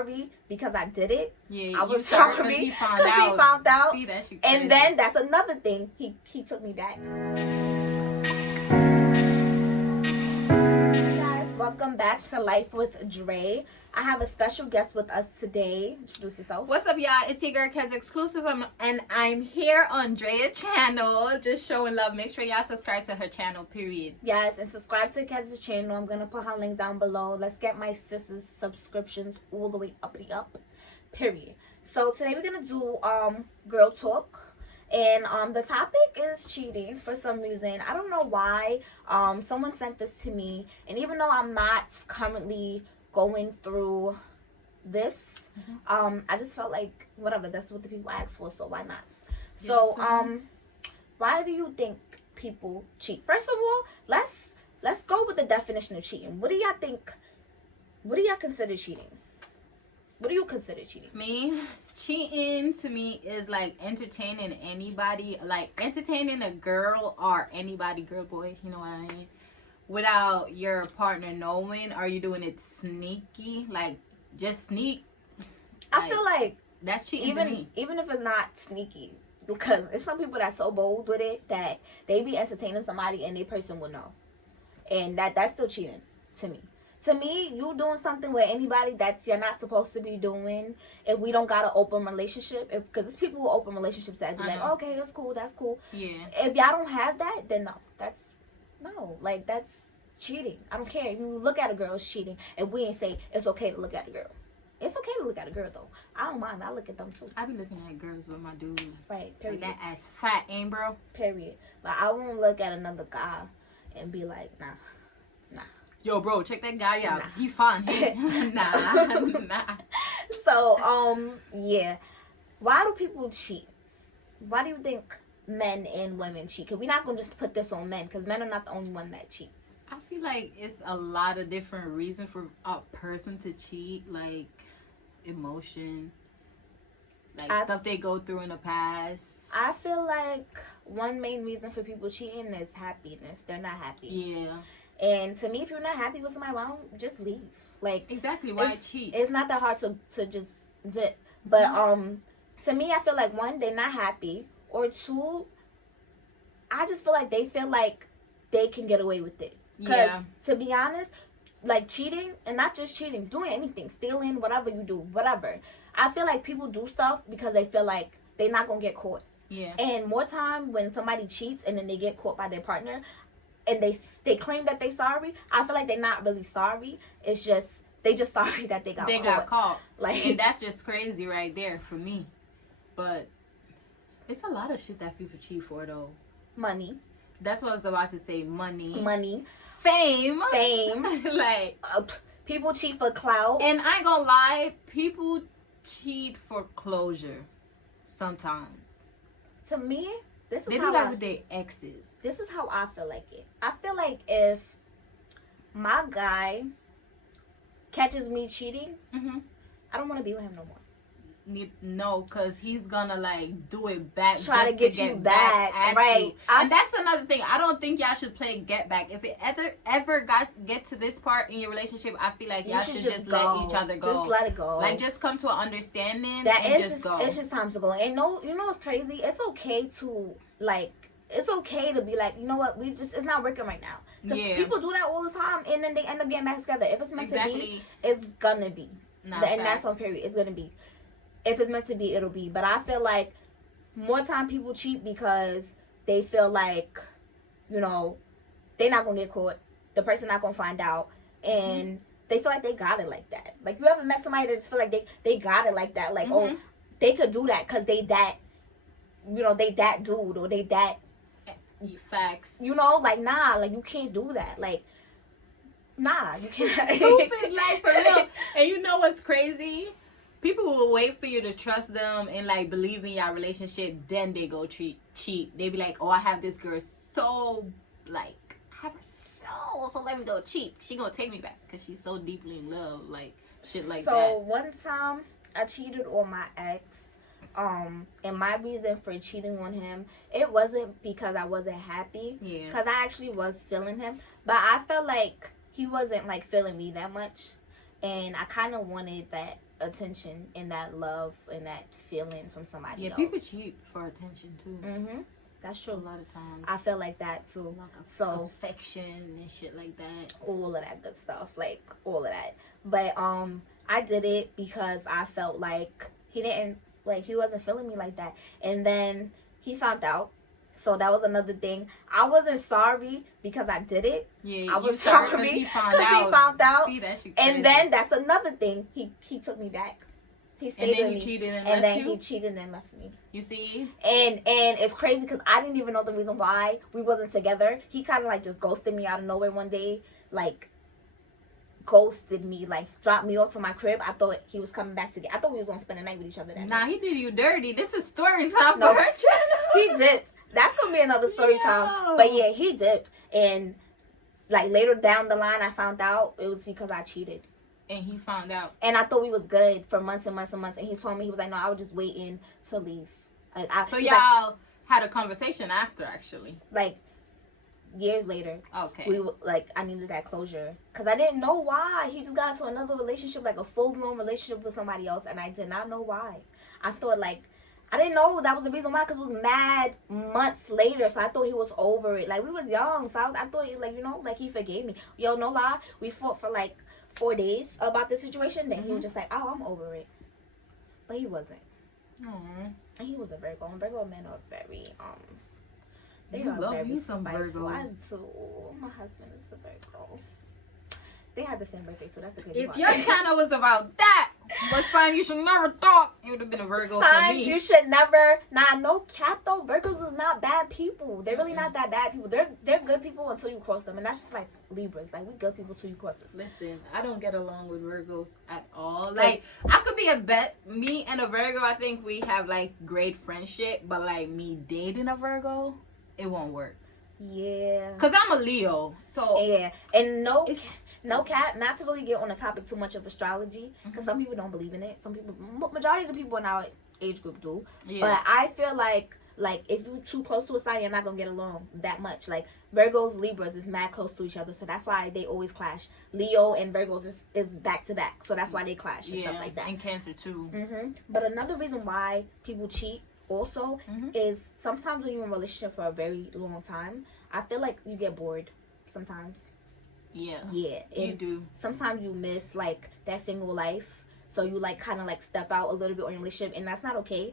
sorry because I did it. Yeah, I was sorry because he found out. See, that shit crazy. And then that's another thing. He took me back. Hey guys, welcome back to Life with Dre. I have a special guest with us today. Introduce yourself. What's up, y'all? It's your girl Kez Exclusive, and I'm here on Drea's channel, just showing love. Make sure y'all subscribe to her channel, period. Yes, and subscribe to Kez's channel. I'm gonna put her link down below. Let's get my sister's subscriptions all the way up, period. So today we're gonna do girl talk. And the topic is cheating for some reason. I don't know why. Someone sent this to me, and even though I'm not currently going through this, I just felt like whatever, that's what the people asked for, so why not? So why do you think people cheat? First of all, let's go with the definition of cheating. What do y'all think? What do y'all consider cheating? What do you consider cheating? Me, cheating to me is like entertaining anybody, like entertaining a girl or anybody, girl, boy, you know what I mean, without your partner knowing. Are you doing it sneaky, like just sneak? I feel like that's cheating to me. Even if it's not sneaky, because it's some people that's so bold with it that they be entertaining somebody and they person will know, and that's still cheating to me. To me, you doing something with anybody that you're not supposed to be doing. If we don't got an open relationship, because there's people with open relationships that be like, okay, it's cool, that's cool. Yeah. If y'all don't have that, then that's cheating. I don't care. If you look at a girl, it's cheating. And we ain't say it's okay to look at a girl. It's okay to look at a girl though. I don't mind. I look at them too. I be looking at girls with my dude. Right. Period. Like that ass fat, ain't bro? Period. But I won't look at another guy and be like, nah. Yo, bro, check that guy out. Nah. He fine. Nah. So, yeah. Why do people cheat? Why do you think men and women cheat? Because we're not going to just put this on men, because men are not the only one that cheats. I feel like it's a lot of different reasons for a person to cheat, like emotion, like stuff they go through in the past. I feel like one main reason for people cheating is happiness. They're not happy. Yeah. And to me, if you're not happy with somebody, why don't just leave? Like, exactly, why cheat? It's not that hard to just dip. But to me, I feel like one, they're not happy, or two, I just feel like they feel like they can get away with it. Because to be honest, like cheating, and not just cheating, doing anything, stealing, whatever you do, whatever. I feel like people do stuff because they feel like they're not gonna get caught. Yeah. And more time when somebody cheats and then they get caught by their partner, and they claim that they sorry, I feel like they're not really sorry. It's just they just sorry that they got caught. Like, and that's just crazy right there for me. But it's a lot of shit that people cheat for though. Money. That's what I was about to say. Money. Fame. Like people cheat for clout. And I ain't gonna lie, people cheat for closure sometimes. To me, they do that with their exes. This is how I feel like it. I feel like if my guy catches me cheating, I don't want to be with him no more. No, because he's gonna like do it back. Try to get you back. Right. And that's another thing. I don't think y'all should play get back. If it ever get to this part in your relationship, I feel like y'all should just let each other go. Just let it go. Like, just come to an understanding that and it's go. It's just time to go. And you know what's crazy? It's okay to like. It's okay to be like, you know what, it's not working right now. Because people do that all the time, and then they end up getting back together. If it's meant to be, it's gonna be. And that's on period. It's gonna be. If it's meant to be, it'll be. But I feel like more time people cheat because they feel like, you know, they're not gonna get caught. The person not gonna find out, and they feel like they got it like that. Like, you ever met somebody that just feel like they got it like that? Like, oh, they could do that because they that, you know, they that dude, or they that. Facts. You know, like, nah, like, you can't do that. Like, nah, you can't. Stupid, like, for real. And you know what's crazy? People will wait for you to trust them and like believe in your relationship, then they go cheat. They be like, oh, I have this girl so, like, I have her so let me go cheat. She gonna take me back because she's so deeply in love, like, shit like that. So one time I cheated on my ex. And my reason for cheating on him, it wasn't because I wasn't happy. Yeah. Because I actually was feeling him. But I felt like he wasn't, like, feeling me that much. And I kind of wanted that attention and that love and that feeling from somebody else. People cheat for attention too. That's A true. lot of times. I feel like that too. Like So affection and shit like that. all of that good stuff, like all of that. But I did it because I felt like he wasn't feeling me like that, and then he found out. So that was another thing. I wasn't sorry because I did it. Yeah, I was sorry because he found out. See, that shit and crazy. then that's another thing. He took me back. He stayed with me. Cheated and then left you? he cheated and left me. You see? And it's crazy because I didn't even know the reason why we wasn't together. He kind of like just ghosted me out of nowhere one day. Like, ghosted me. Like, dropped me off to my crib. I thought he was coming back to get. I thought we was going to spend the night with each other that Nah, night. he did you dirty. This is story time No, for her channel. He did. That's going to be another story time. But yeah, he did. And like later down the line, I found out it was because I cheated. And he found out. And I thought we was good for months and months and months. And he told me, he was like, no, I was just waiting to leave. So y'all had a conversation after, actually. Like, years later. Okay. We were, like, I needed that closure. Because I didn't know why. He just got into another relationship, like a full-blown relationship with somebody else. And I did not know why. I thought, like, I didn't know that was the reason why. Because it was mad months later. So I thought he was over it. Like, we was young. So I thought, like, you know, like, he forgave me. Yo, no lie. We fought for, like, 4 days about the situation. Then he was just like, oh, I'm over it. But he wasn't. Aww. And he was a Virgo. And Virgo men are very, they you are love very you some spiteful. I Virgos. do. My husband is a Virgo. They had the same birthday, so that's a good If part. your channel was about that, what sign you should never talk, it would have been a Virgo Signs for me. you should never. Nah, no cap though. Virgos is not bad people. They're really not that bad people. They're good people until you cross them, and that's just like Libras. Like, we good people till you cross us. Listen, I don't get along with Virgos at all. Like, I could be a bet. Me and a Virgo, I think we have like great friendship, but like me dating a Virgo, it won't work. Yeah. Cause I'm a Leo, so yeah, and no cap, not to really get on the topic too much of astrology, because some people don't believe in it. Some people, majority of the people in our age group do. Yeah. But I feel like if you're too close to a sign, you're not gonna get along that much. Like, Virgos, Libras is mad close to each other, so that's why they always clash. Leo and Virgos is back to back, so that's why they clash and stuff like that. And Cancer too. But another reason why people cheat also is sometimes when you're in a relationship for a very long time, I feel like you get bored sometimes. Yeah, you do. Sometimes you miss like that single life, so you like kind of like step out a little bit on your relationship, and that's not okay.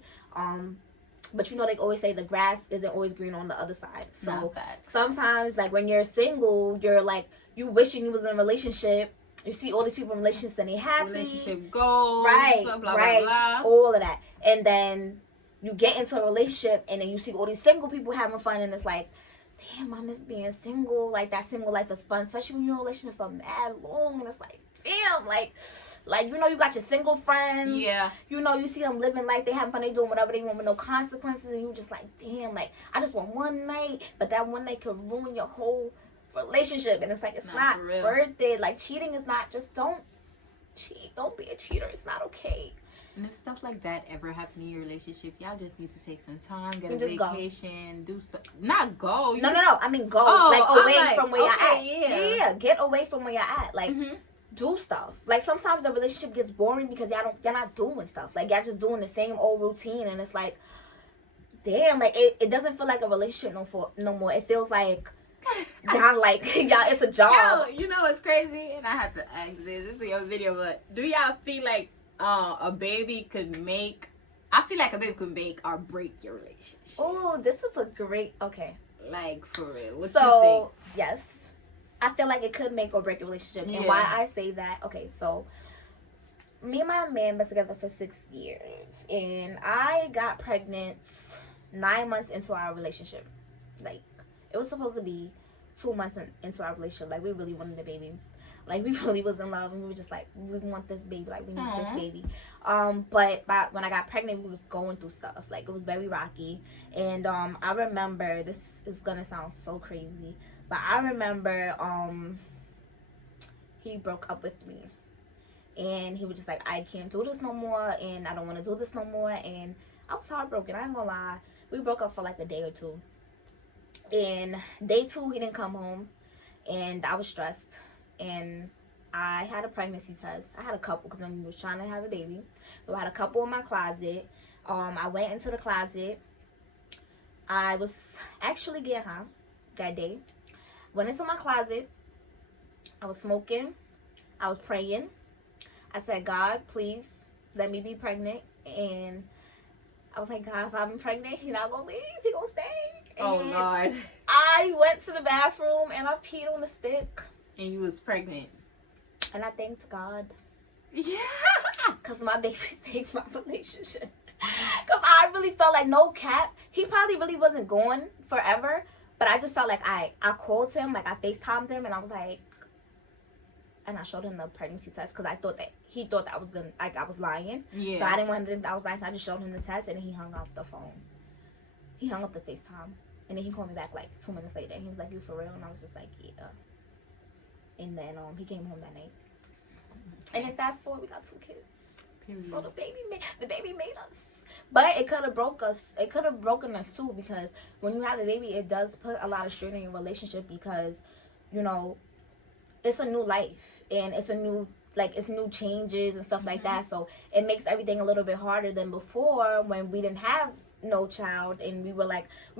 But you know, they always say the grass isn't always green on the other side. So sometimes, like, when you're single, you're like, you wishing you was in a relationship. You see all these people in relationships and they happy, relationship goals, right, blah, blah, right, blah, blah. all of that, and then you get into a relationship and then you see all these single people having fun, and it's like, damn, I miss being single. Like, that single life is fun, especially when you're in a relationship for mad long, and it's like, damn, like you know, you got your single friends, you know, you see them living life, they having fun, they doing whatever they want with no consequences, and you just like, damn, like, I just want one night, but that one night could ruin your whole relationship. And it's like, it's not worth it. Like, cheating is not, just don't cheat, don't be a cheater, it's not okay. And if stuff like that ever happen in your relationship, y'all just need to take some time, get a vacation, do something. Not go. No. I mean, go. Away from where you're at. Yeah. Get away from where you're at. Like, do stuff. Like, sometimes the relationship gets boring because y'all not doing stuff. Like, y'all just doing the same old routine. And it's like, damn, like, it doesn't feel like a relationship no more. It feels like, y'all, like, y'all, it's a job. Yo, you know what's crazy? And I have to ask this is your video, but do y'all feel like a baby could make, I feel like a baby could make or break your relationship? Oh, this is a great, okay. Like, for real. What you think? Yes. I feel like it could make or break a relationship. And why I say that, okay, so me and my man been together for 6 years. And I got pregnant 9 months into our relationship. Like, it was supposed to be 2 months into our relationship. Like, we really wanted a baby. Like, we really was in love, and we were just like, we want this baby. Like, we need this baby. But when I got pregnant, we was going through stuff. Like, it was very rocky. And I remember, this is gonna sound so crazy, but I remember he broke up with me. And he was just like, I can't do this no more, and I don't want to do this no more. And I was heartbroken. I ain't gonna lie. We broke up for like a day or two. And day 2, he didn't come home, and I was stressed. And I had a pregnancy test. I had a couple because I was trying to have a baby. So I had a couple in my closet. I went into the closet. I was actually getting high that day. Went into my closet. I was smoking. I was praying. I said, God, please let me be pregnant. And I was like, God, if I'm pregnant, He's not going to leave. He's going to stay. Oh, And Lord. I went to the bathroom and I peed on the stick. And you was pregnant. And I thanked God. Yeah. Because my baby saved my relationship. Because I really felt like, no cap, he probably really wasn't going forever. But I just felt like I called him, like I FaceTimed him, and I was like, and I showed him the pregnancy test because I thought that he thought that I was gonna, like I was lying. Yeah. So I didn't want him to think that I was lying. So I just showed him the test, and then he hung up the phone. He hung up the FaceTime, and then he called me back like 2 minutes later. And he was like, "You for real?" And I was just like, "Yeah." And then he came home that night. And then fast forward, we got 2 kids. Period. So the baby made us. But it could have broke us. It could have broken us too, because when you have a baby, it does put a lot of strain on your relationship, because, you know, it's a new life and it's a new, like, it's new changes and stuff like that. So it makes everything a little bit harder than before, when we didn't have no child and we were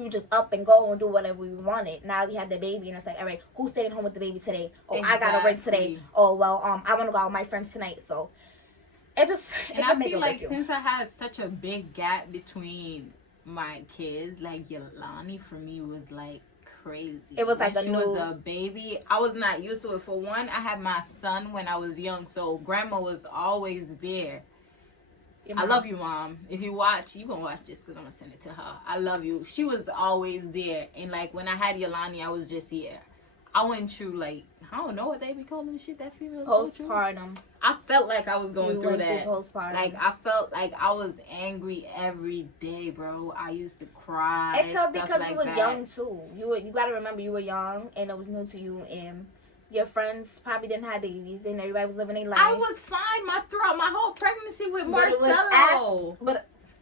just up and go and do whatever we wanted. Now we had the baby and it's like, all right, who's staying home with the baby today? Oh, I gotta work today. Oh, well, I want to go out with my friends tonight. So it just, and I feel like since I had such a big gap between my kids, like Yolani for me was like crazy. It was like when she was a baby, I was not used to it. For one, I had my son when I was young, so grandma was always there. I love you, Mom. If you watch, you gonna watch this because I'm gonna send it to her. I love you. She was always there, and like when I had Yolani, I was just here. I went through, like, I don't know what they be calling the shit that females go through. Postpartum. I felt like I was going through that. Postpartum. Like, I felt like I was angry every day, bro. I used to cry. It could because like you was that. young too. You gotta remember you were young and it was new to you, and your friends probably didn't have babies and everybody was living their life. I was fine throughout my whole pregnancy with Marcelo.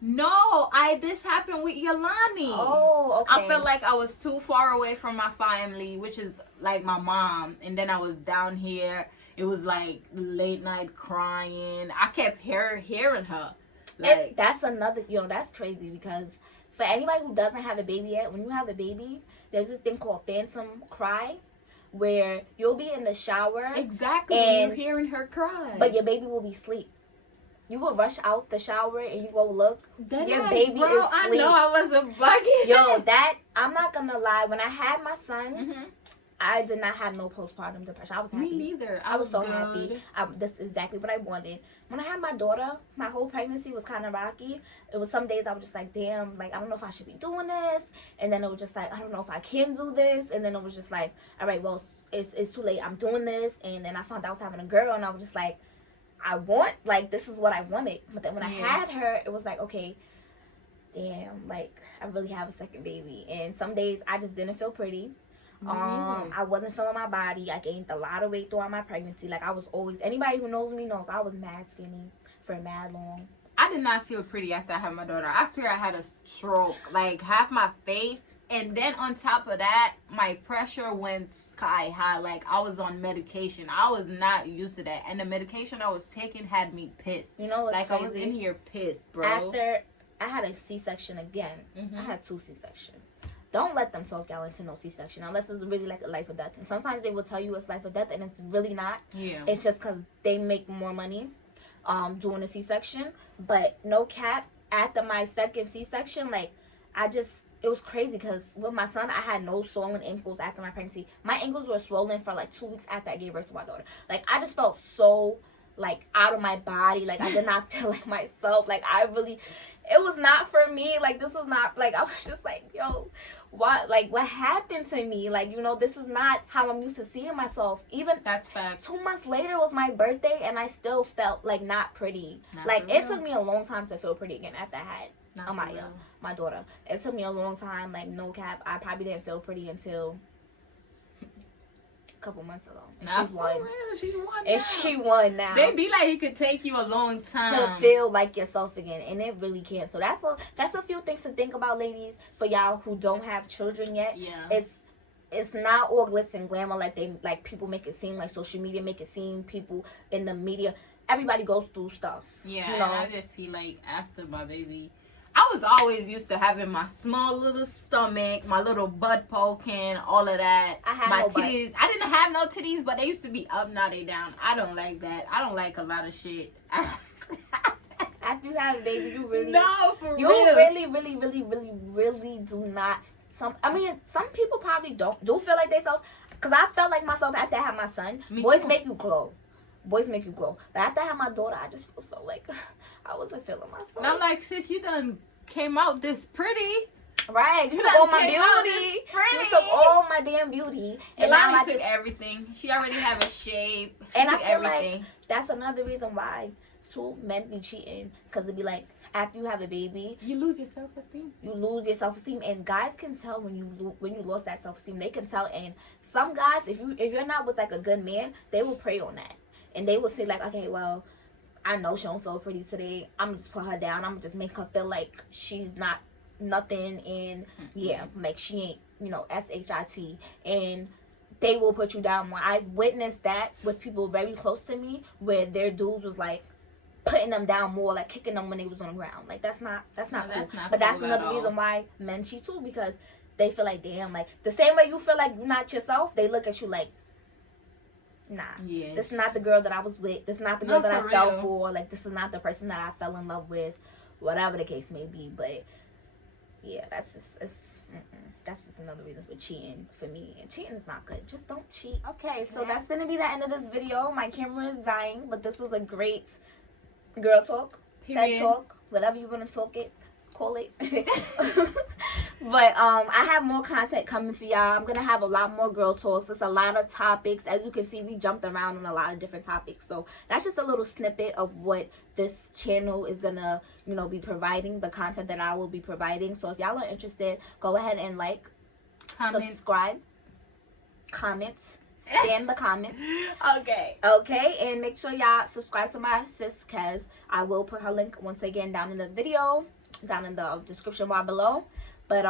No, this happened with Yolani. Oh, okay. I felt like I was too far away from my family, which is like my mom, and then I was down here. It was like late night crying. I kept hearing her. Like, that's another, that's crazy, because for anybody who doesn't have a baby yet, when you have a baby, there's this thing called phantom cry, where you'll be in the shower. Exactly. And you're hearing her cry. But your baby will be asleep. You will rush out the shower and you go look. Your baby bro, is asleep. I know I wasn't bugging. Yo, I'm not gonna lie. When I had my son, I did not have no postpartum depression. I was happy. Me neither. I was so happy. That's exactly what I wanted. When I had my daughter, my whole pregnancy was kind of rocky. It was some days I was just like, damn, like, I don't know if I should be doing this. And then it was just like, I don't know if I can do this. And then it was just like, all right, well, it's too late. I'm doing this. And then I found out I was having a girl, and I was just like, this is what I wanted. But then when I had her, it was like, okay, damn, like, I really have a second baby. And some days I just didn't feel pretty. I wasn't feeling my body. I gained a lot of weight throughout my pregnancy. Like, I was always, anybody who knows me knows I was mad skinny for mad long. I did not feel pretty after I had my daughter. I swear I had a stroke. Like, half my face. And then on top of that, my pressure went sky high. Like, I was on medication. I was not used to that. And the medication I was taking had me pissed. You know what's like, crazy? I was in here pissed, bro. After I had a C-section again. I had 2 C-sections. Don't let them talk y'all into no C-section unless it's really like a life or death. And sometimes they will tell you it's life or death, and it's really not. Yeah. It's just because they make more money doing a C-section. But no cap, after my second C-section, like, it was crazy because with my son, I had no swollen ankles after my pregnancy. My ankles were swollen for like 2 weeks after I gave birth to my daughter. Like, I just felt so, like, out of my body. Like, I did not feel like myself. Like, it was not for me. Like, this was not, like, I was just like, yo, what happened to me? Like, this is not how I'm used to seeing myself. Even that's fact. 2 months later was my birthday, and I still felt like not pretty. It took me a long time to feel pretty again after I had my daughter. It took me a long time. Like, no cap, I probably didn't feel pretty until a couple months ago. And she won now. They be like, it could take you a long time to feel like yourself again, and it really can. So that's a few things to think about, ladies, for y'all who don't have children yet. Yeah. it's not all glitz and glamour like people make it seem, like social media make it seem, people in the media. Everybody goes through stuff. Yeah, you know? and I just feel like after my baby, I was always used to having my small little stomach, my little butt poking, all of that. I had my no titties. I didn't have no titties, but they used to be up, now they down. I don't like that. I don't like a lot of shit. After you have a baby, you really you really do not. Some people probably do feel like themselves, because I felt like myself after I had my son. Boys make you glow. But after I had my daughter, I just feel so like I wasn't feeling myself. And I'm like, sis, you done came out this pretty. Right, you took all my beauty. You took all my damn beauty, and now I took everything. She already have a shape. She and took I feel everything. like that's another reason why too men be cheating, because it be like after you have a baby, you lose your self-esteem. And guys can tell when you lost that self-esteem. They can tell, and some guys, if you're not with like a good man, they will prey on that, and they will say like, okay, well, I know she don't feel pretty today. I'm gonna just put her down. I'm gonna just make her feel like she's not nothing, and like she ain't, shit, and they will put you down more. I witnessed that with people very close to me, where their dudes was like putting them down more, like kicking them when they was on the ground. Like that's not cool. But that's another reason why men cheat too, because they feel like, damn, like the same way you feel like you're not yourself, they look at you like, nah, this is not the girl that I was with. This is not the girl that I fell for. Like, this is not the person that I fell in love with, whatever the case may be. But yeah, that's just another reason for cheating for me. And cheating is not good. Just don't cheat. Okay, so that's gonna be the end of this video. My camera is dying, but this was a great girl talk, TED talk, whatever you want to call it. But I have more content coming for y'all. I'm gonna have a lot more girl talks. It's a lot of topics. As you can see, we jumped around on a lot of different topics. So that's just a little snippet of what this channel is gonna, be providing, the content that I will be providing. So if y'all are interested, go ahead and like, subscribe, comment, spam the comments. Okay, and make sure y'all subscribe to my sis, because I will put her link once again down in the video, down in the description bar below. But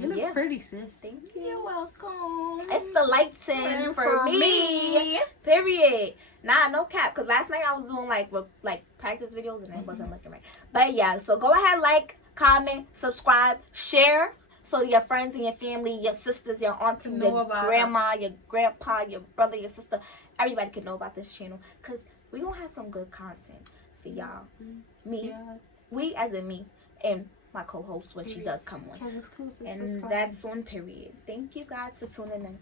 you look pretty, sis. Thank you. You're welcome. It's the lighting for me. Period. Nah, no cap. Because last night I was doing like practice videos and it wasn't looking right. But yeah, so go ahead, like, comment, subscribe, share, so your friends and your family, your sisters, your aunties, your grandma, your grandpa, your brother, your sister, everybody can know about this channel. Because we gonna have some good content for y'all. We as in me, and my co-host when she does come on. And that's on period. Thank you guys for tuning in.